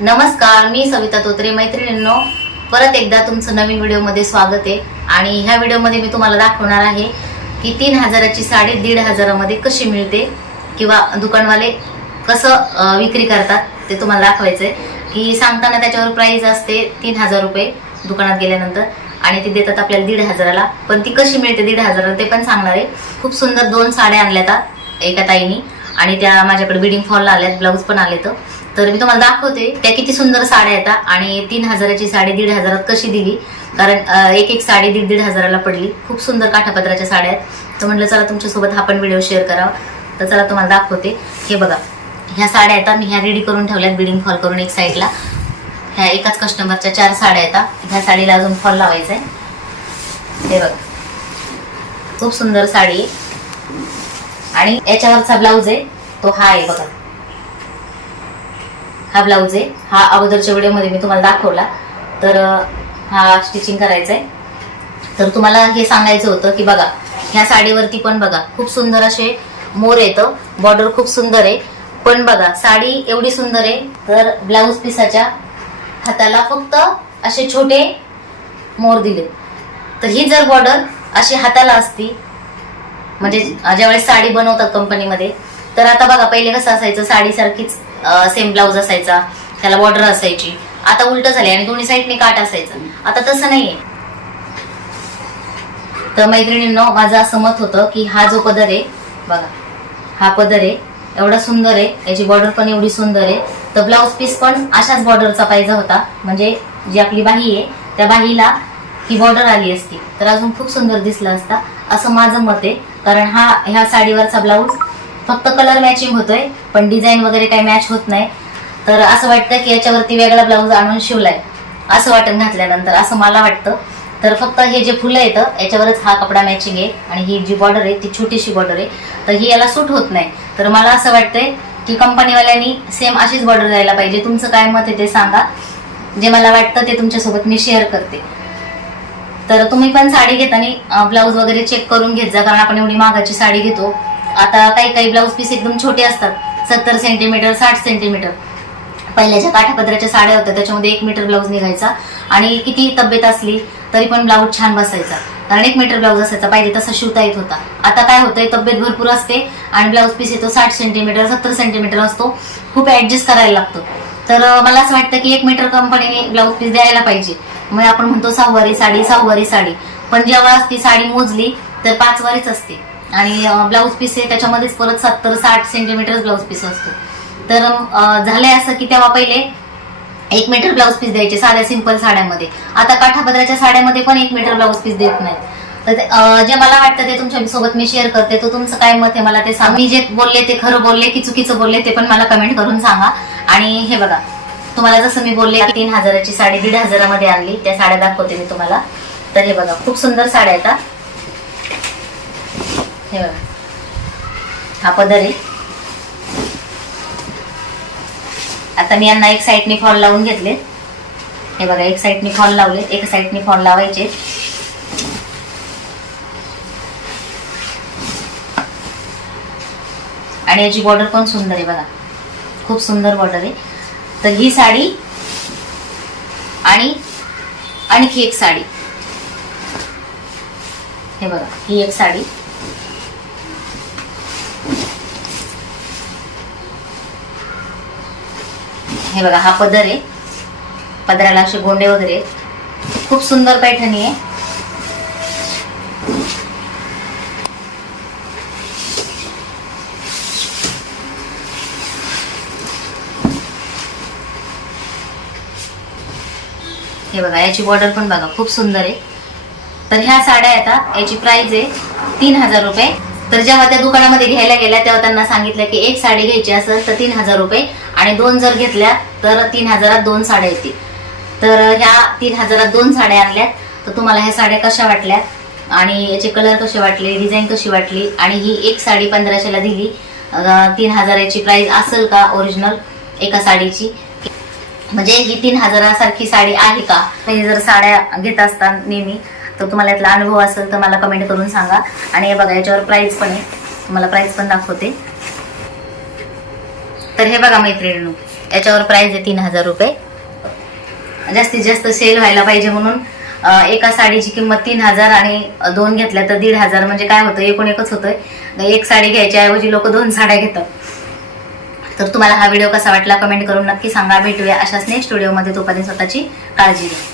नमस्कार मी सविता तोत्रे मैत्रिणींनो. परत एकदा तुमचं नवीन व्हिडिओमध्ये स्वागत आहे. आणि ह्या व्हिडिओमध्ये मी तुम्हाला दाखवणार आहे की तीन हजाराची साडी दीड हजारामध्ये कशी मिळते किंवा दुकानवाले कसं विक्री करतात ते तुम्हाला दाखवायचं आहे की सांगताना त्याच्यावर प्राईज असते तीन हजार रुपये दुकानात गेल्यानंतर. आणि ती देतात आपल्याला दीड हजाराला. पण ती कशी मिळते दीड हजाराला ते पण सांगणार आहे. खूप सुंदर दोन साड्या आणल्या एका ताईनी. आणि त्या माझ्याकडे बिडिंग फॉलला आल्यात ब्लाऊज पण आले तर तर मी तुम्हाला दाखवते त्या किती सुंदर साड्या येतात आणि तीन हजाराची साडी दीड हजारात कशी दिली? कारण एक एक साडी दीड दीड हजाराला पडली. खूप सुंदर काठापत्राच्या साड्या आहेत. तर म्हटलं चला तुमच्यासोबत हा पण व्हिडिओ शेअर करावा. तर चला तुम्हाला दाखवते. हे बघा ह्या साड्या येतात मी ह्या रेडी करून ठेवल्यात बिडिंग फॉल करून एक साईडला ह्या एकाच कस्टमरच्या चार साड्या येतात ह्या साडीला अजून फॉल लावायचा आहे हे बघा. खूप सुंदर साडी आहे. आणि याच्यावरचा ब्लाऊज आहे तो हा आहे बघा. हा ब्लाऊज आहे. हा अगोदरच्या व्हिडिओमध्ये मी तुम्हाला दाखवला. तर हा स्टिचिंग करायचा आहे तर तुम्हाला हे सांगायचं होतं की बघा ह्या साडीवरती पण बघा खूप सुंदर असे मोर येतं. बॉर्डर खूप सुंदर आहे. पण बघा साडी एवढी सुंदर आहे. तर ब्लाऊज पिसाच्या हाताला फक्त असे छोटे मोर दिले. तर ही जर बॉर्डर अशी हाताला असती म्हणजे ज्यावेळेस साडी बनवतात कंपनीमध्ये तर आता बघा पहिले कसं असायचं साडीसारखीच सेम ब्लाऊज असायचा त्याला बॉर्डर असायची. आता उलट झाले आणि दोन्ही साईडने काट असायचं. आता तसं नाहीये. तर मैत्रिणींनो माझं असं मत होतं की हा जो पदर आहे बघा हा पदर आहे एवढा सुंदर आहे याची बॉर्डर पण एवढी सुंदर आहे. तर ब्लाऊज पीस पण अशाच बॉर्डरचा पाहिजे होता. म्हणजे जी आपली बाही आहे त्या बाहीला ही बॉर्डर आली असती. तर अजून खूप सुंदर दिसला असता. असं माझं मत आहे. कारण हा ह्या साडीवरचा ब्लाऊज फक्त कलर मॅचिंग होतोय पण डिझाईन वगैरे काही मॅच होत नाही. तर असं वाटतं की याच्यावरती वेगळा ब्लाऊज आणून शिवलाय. असं वाटत घातल्यानंतर असं मला वाटतं. तर फक्त हे जे फुलं येतं याच्यावरच हा कपडा मॅचिंग आहे आणि ही जी बॉर्डर आहे ती छोटीशी बॉर्डर आहे. तर ही याला सूट होत नाही. तर मला असं वाटतंय की कंपनीवाल्यांनी सेम अशीच बॉर्डर द्यायला पाहिजे. तुमचं काय मत आहे ते सांगा. जे मला वाटतं ते तुमच्यासोबत मी शेअर करते. तर तुम्ही पण साडी घेताना ब्लाऊज वगैरे चेक करून घेत जा कारण आपण एवढी महागाची साडी घेतो. आता काही काही ब्लाऊज पीस एकदम छोटे असतात. सत्तर सेंटीमीटर साठ सेंटीमीटर पहिल्याच्या काठापत्राच्या साड्या होत्या त्याच्यामध्ये एक मीटर ब्लाऊज निघायचा. आणि किती तब्येत असली तरी पण ब्लाऊज छान बसायचा. कारण एक मीटर ब्लाऊज असायचा पाहिजे तसा शिवता येत होता. आता काय होतंय तब्येत भरपूर असते आणि ब्लाऊज पीस येतो साठ सेंटीमीटर सत्तर सेंटीमीटर असतो. खूप ऍडजस्ट करायला लागतो. तर मला असं वाटतं की एक मीटर कंपनीने ब्लाऊज पीस द्यायला पाहिजे. मग आपण म्हणतो सहावारी साडी सहावारी साडी. पण जेव्हा ती साडी मोजली तर पाच वारीच असते. आणि ब्लाऊज पीस आहे त्याच्यामध्येच परत सत्तर साठ सेंटीमीटर ब्लाऊज पीस असतो. तर झालंय असं की तेव्हा पहिले एक मीटर ब्लाऊज पीस द्यायचे साध्या सिंपल साड्यामध्ये. आता काठापदराच्या साड्यामध्ये पण एक मीटर ब्लाऊज पीस देत नाहीत. तर जे मला वाटतं ते तुमच्यासोबत मी शेअर करते. तो तुमचं काय मत आहे मला ते सांग. मी जे बोलले ते खरं बोलले की चुकीचं बोलले ते पण मला कमेंट करून सांगा. आणि हे बघा तुम्हाला जसं मी बोलले की तीन हजाराची साडी दीड हजारामध्ये आणली. त्या साड्या दाखवते मी तुम्हाला. तर हे बघा खूप सुंदर साड्या येतात हे हा पदर आहे. आता मी यांना एक साईडने फॉल लावून घेतले. हे बघा एक साईडने फॉल लावले एक साईडने फॉल लावायचे. आणि याची बॉर्डर पण सुंदर आहे बघा. खूप सुंदर बॉर्डर आहे. तर ही साडी आणि आणखी एक साडी. हे बघा ही एक साडी. हे बघा हा पदर आहे. पदराला असे गोंडे वगैरे आहेत. खूप सुंदर पैठणी आहे. हे बघा याची बॉर्डर पण बघा खूप सुंदर आहे. तर ह्या साड्या येतात याची प्राइस आहे तीन हजार रुपये. तर जेव्हा त्या दुकानामध्ये घ्यायला गेल्या तेव्हा त्यांना सांगितलं की एक साडी घ्यायची असेल तर तीन हजार रुपये आणि दोन जर घेतल्या तर तीन हजारात दोन साड्या येतील. तर ह्या तीन हजारात दोन साड्या आणल्यात. तर तुम्हाला ह्या साड्या कशा वाटल्या? आणि याचे कलर कसे वाटले? डिझाईन कशी वाटली? आणि ही एक साडी पंधराशेला दिली. तीन हजाराची प्राइस असेल का ओरिजिनल एका साडीची? म्हणजे ही तीन हजारासारखी साडी आहे का? हे जर साड्या घेत असतात नेहमी तर तुम्हाला यातला अनुभव असेल तर मला कमेंट करून सांगा. आणि हे बघा याच्यावर प्राईस पण आहे. तुम्हाला प्राईस पण दाखवते. तर हे बघा मैत्रिणी याच्यावर प्राईस आहे तीन हजार रुपये. जास्तीत जास्त सेल व्हायला पाहिजे म्हणून एका साडीची किंमत तीन हजार आणि दोन घेतल्या तर दीड हजार म्हणजे काय होतं? एकूण एकच होतंय एक साडी घ्यायच्या ऐवजी लोक दोन साड्या घेतात. तर तुम्हाला हा व्हिडिओ कसा वाटला कमेंट करून नक्की सांगा. भेटूया अशाच नेक्स्ट व्हिडिओमध्ये तोपर्यंत स्वतःची काळजी घ्या.